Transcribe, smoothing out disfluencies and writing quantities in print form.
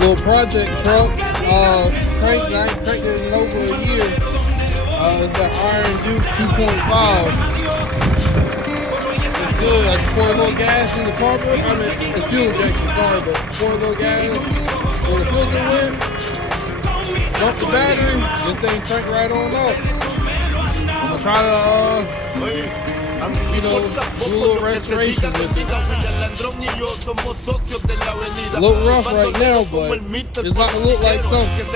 little project truck. Cranked, I ain't cranked it in over a year. It's the Iron Duke 2.5. It's good. I just pour a little gas in the carburetor. I mean, it's fuel injection, sorry, but pour a little gas where the filter went. Dump the battery. This thing crank right on up. I'm gonna try to, do a little restoration with it. A little rough right now, but it's about to look like something.